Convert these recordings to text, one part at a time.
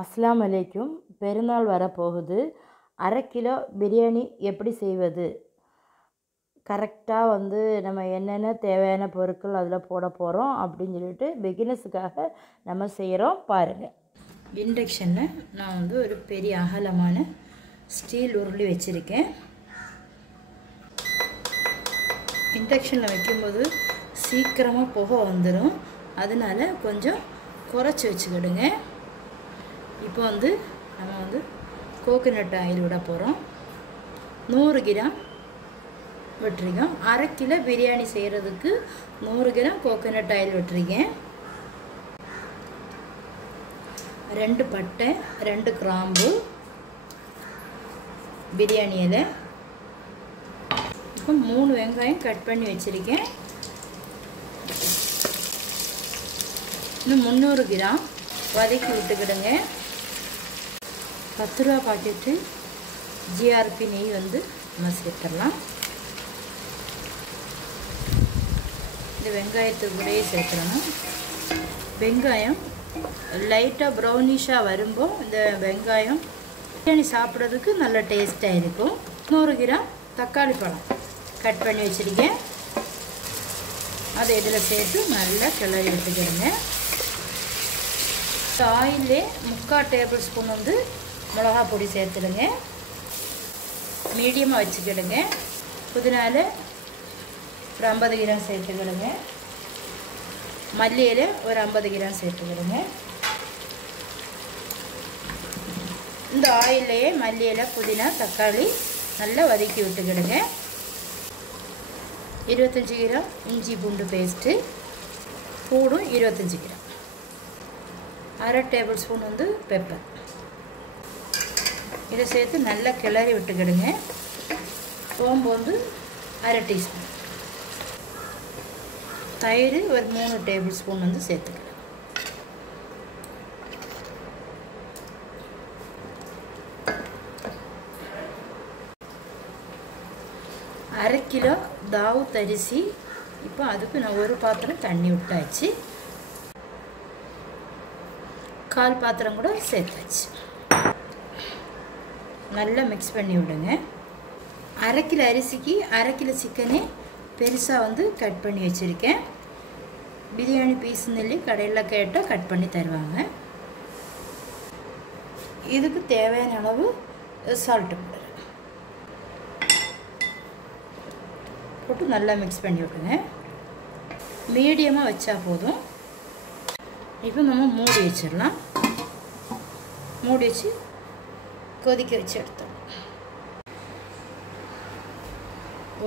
அஸ்ஸலாமு அலைக்கும். பெருநாள் வரப்போகுது. 1/2 கிலோ பிரியாணி எப்படி செய்வது? கரெக்டாக நம்ம என்னென்ன தேவையான பொருட்கள் அதில் போட போகிறோம் அப்படின்னு சொல்லிட்டு பிகினர்ஸுக்காக நம்ம செய்கிறோம் பாருங்கள். இண்டக்ஷனில் நான் ஒரு பெரிய அகலமான ஸ்டீல் உருளி வச்சுருக்கேன். இண்டக்ஷனில் வைக்கும்போது சீக்கிரமாக புகை வந்துடும், அதனால் கொஞ்சம் குறைச்சி வச்சுக்கிடுங்க. இப்போ நம்ம கோகோனட் ஆயில் விட போகிறோம். 100 கிராம் விட்டுருக்கோம். 1/2 கிலோ பிரியாணி செய்கிறதுக்கு 100 கிராம் கோகோனட் ஆயில் விட்டுருக்கேன். 2 பட்டை, 2 கிராம்பு, பிரியாணி இலை, இப்போ 3 வெங்காயம் கட் பண்ணி வச்சுருக்கேன். இன்னும் 300 கிராம் வதக்கி விட்டுக்கிடுங்க. 10 ரூபா பாக்கெட்டு ஜிஆர்பி நெய் நம்ம சேர்த்துடலாம். இந்த வெங்காயத்துக்கு கூடயே சேர்த்துடணும். வெங்காயம் லைட்டாக ப்ரௌனிஷாக வரும்போது இந்த வெங்காயம் பிரியாணி சாப்பிட்றதுக்கு நல்ல டேஸ்ட்டாக இருக்கும். 100 கிராம் தக்காளி பழம் கட் பண்ணி வச்சுருக்கேன். அதை இதில் சேர்த்து நல்லா கிளறி விட்டுக்கிடுங்க. ஆயிலே 3/4 டேபிள் ஸ்பூன் மிளகா பொடி சேர்த்துடுங்க. மீடியமாக வச்சுக்கிடுங்க. புதினால ஒரு 50 கிராம் சேர்த்துக்கிடுங்க. மல்லியில் ஒரு 50 கிராம் சேர்த்துக்கிடுங்க. இந்த ஆயிலையே மல்லியில் புதினா தக்காளி நல்லா வதக்கி விட்டுக்கிடுங்க. 25 கிராம் இஞ்சி பூண்டு பேஸ்ட்டு, பூடும் 25 கிராம், 1/2 டேபிள் ஸ்பூன் பெப்பர், இதை சேர்த்து நல்லா கிளறி விட்டுக்கிடுங்க. சோம்பு 1/2 டீஸ்பூன், தயிர் ஒரு 3 டேபிள் ஸ்பூன் சேர்த்துக்கிடுங்க. அரை கிலோ தாவூத் அரிசி. இப்போ அதுக்கு நான் ஒரு பாத்திரம் தண்ணி விட்டாச்சு. 1/4 பாத்திரம் கூட சேர்த்தாச்சு. நல்லா மிக்ஸ் பண்ணி விடுங்க. 1/2 கிலோ அரிசிக்கு 1/2 கிலோ சிக்கனே பெருசாக கட் பண்ணி வச்சுருக்கேன். பிரியாணி பீஸ் நெல்லி கடையில் கேட்டால் கட் பண்ணி தருவாங்க. இதுக்கு தேவையான அளவு சால்ட்டு போட்டு நல்லா மிக்ஸ் பண்ணி விடுங்க. மீடியமாக வச்சா போதும். இப்போ நம்ம மூடி வச்சிடலாம். மூடி வச்சு கொதிக்க வச்சு எடுத்தோம்.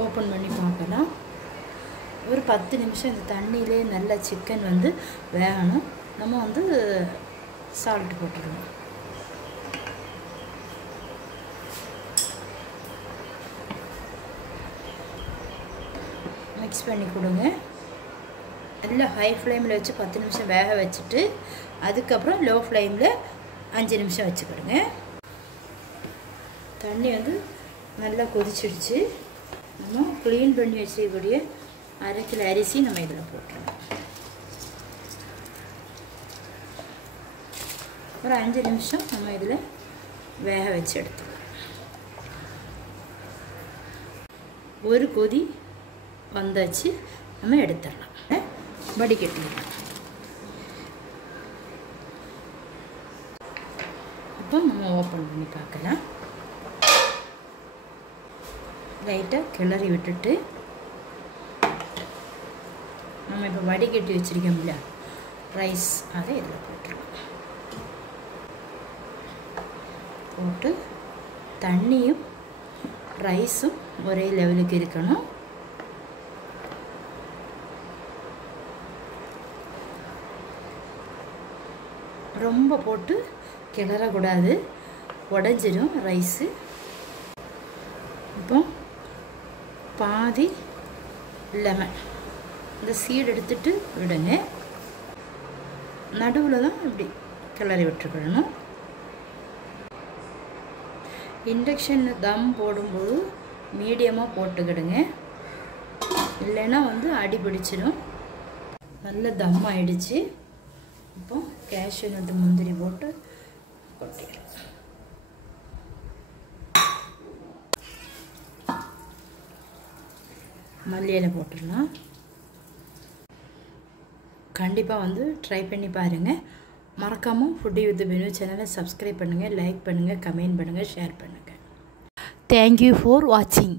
ஓப்பன் பண்ணி பார்க்கலாம். ஒரு 10 நிமிஷம் இந்த தண்ணியிலே நல்லா சிக்கன் வேகணும். நம்ம சால்ட் போட்டுருவோம். மிக்ஸ் பண்ணி கொடுங்க. நல்லா ஹை ஃப்ளேமில் வச்சு 10 நிமிஷம் வேக வச்சுட்டு அதுக்கப்புறம் லோ ஃப்ளேமில் 5 நிமிஷம் வச்சுக்கிடுங்க. தண்ணி நல்லா கொதிச்சிடுச்சு. நம்ம க்ளீன் பண்ணி வச்சுக்கூடிய 1/2 கிலோ அரிசி நம்ம இதில் போட்டுருவோம். ஒரு 5 நிமிஷம் நம்ம இதில் வேக வச்சு எடுத்துக்கலாம். ஒரு கொதி வந்தாச்சு, நம்ம எடுத்துடலாம். வடிகட்டிடலாம். இப்போ நம்ம ஓப்பன் பண்ணி பார்க்கலாம். லைட்டாக கிளறி விட்டுட்டு நம்ம இப்போ வடிகட்டி வச்சுருக்கோம்ல ரைஸ், அதை இதில் போட்டுருவோம். போட்டு தண்ணியும் ரைஸும் ஒரே லெவலுக்கு இருக்கணும். ரொம்ப போட்டு கிளறக்கூடாது, உடஞ்சிடும் ரைஸு. இப்போ பாதி லெமன் இந்த சீடு எடுத்துட்டு விடுங்க. நடுவில் தான் இப்படி கிளறி விட்டுக்கிடணும். இண்டக்ஷனில் தம் போடும்போது மீடியமாக போட்டுக்கிடுங்க, இல்லைன்னா அடி பிடிச்சிடும். நல்ல தம் ஆயிடுச்சு. இப்போ கேஷ்யூ நட்டு முந்திரி போட்டு மல்லி இலை போட்டுடலாம். கண்டிப்பாக வந்து ட்ரை பண்ணி பாருங்கள். மறக்காமல் ஃபுட்டி வித் பினு சேனலை சப்ஸ்கிரைப் பண்ணுங்கள், லைக் பண்ணுங்கள், கமெண்ட் பண்ணுங்கள், ஷேர் பண்ணுங்கள். தேங்க்யூ ஃபார் வாட்சிங்.